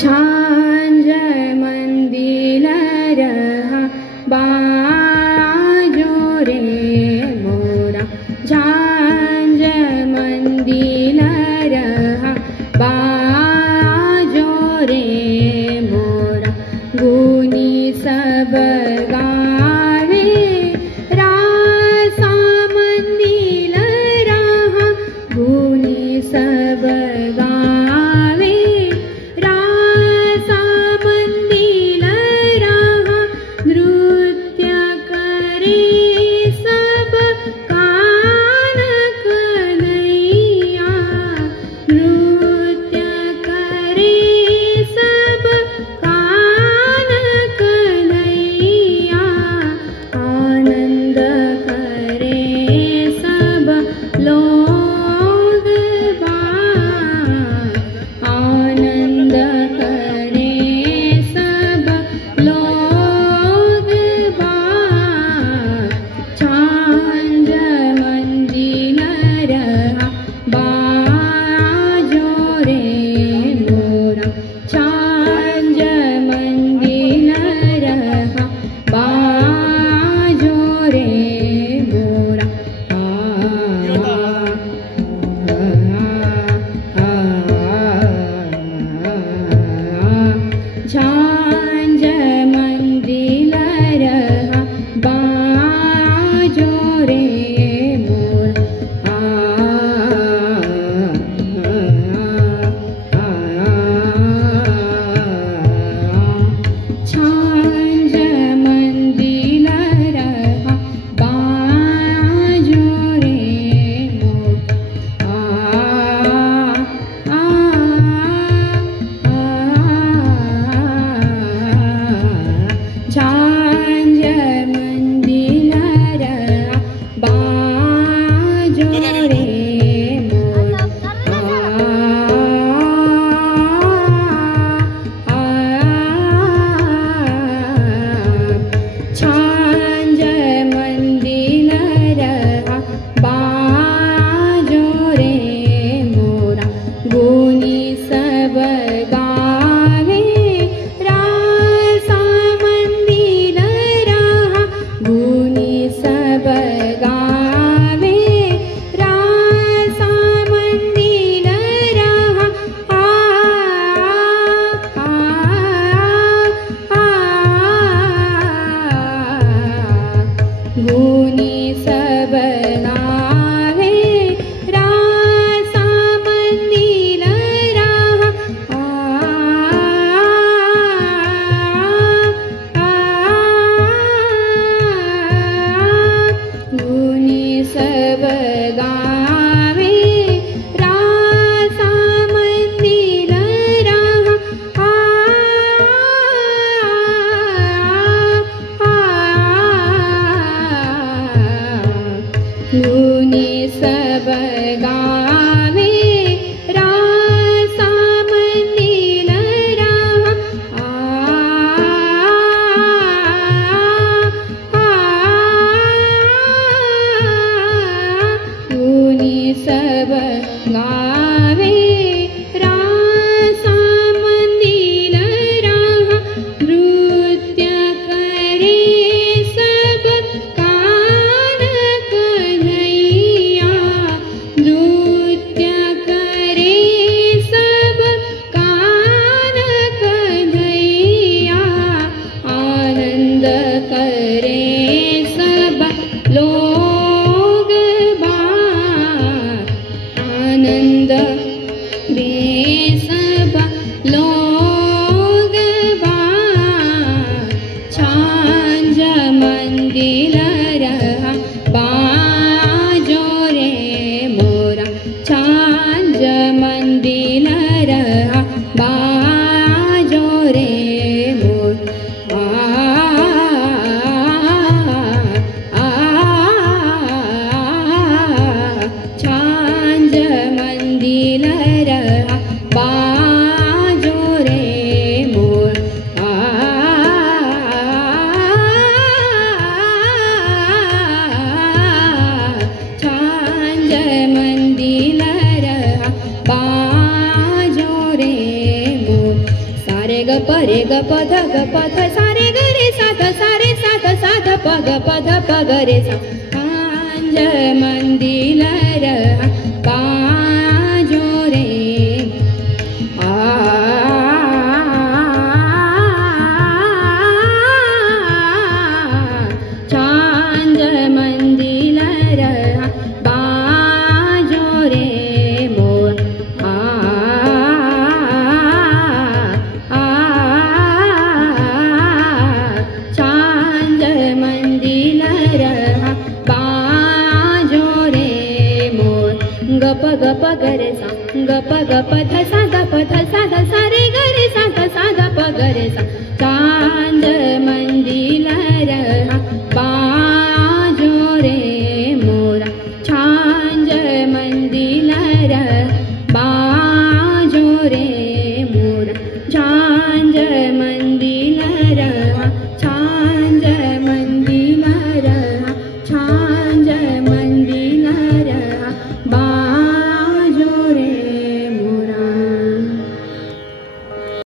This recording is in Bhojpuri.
झांझ मंदिर रहा बाजो रे मोरा झांझ मंदिर रहा बाजो रे मोरा गुनी सब गावे रासा मंदिर रहा गुनी सब गावे रासा मंदिर रहा नृत्य करे सब कान कन्हैया नृत्य करे सब कान कन्हैया आनंद करे सब लोग आनंद करे सब लोग झांझ मंदिर रहा बाजो रे मोरा झांझ मंदिर रहा बाजो रे मोरा झांझ मंदिर रहा बाजो रे मोरा झांझ मंदिर रहा बाजो रे झांझ मंदिर रहा बाजो रे झांझ मंदिर रहा बाजो रे मोरा गुनी सब गावे रासा मंदिर रहा गुनी सब गावे रासा मंदिर रहा गुनी सब गावे रासा मंदिर रहा गुनी सब गावे रासा मंदिर रहा गुनी सब गावे रासा मंदिर रहा गुनी सब गावे रासा मंदिर रहा नृत्य करे सब कान कन्हैया नृत्य करे सब कान कन्हैया आनंद करे सब लोग आनंद रे सब लोग झांझ मंदिर रहा बाजो रे मोरा झांझ मंदिर रहा बाजो रे मोरा झांझ मंदिर रहा प रे ग प ध सा रे ग रे सा ध प ग प ग रे सा कांज मंदिर बाजो रे चांद मंदिर बाजो रे मोर चांद मंदिर बाजो रे मोर ग प ग प ग रे सा ग प ध सा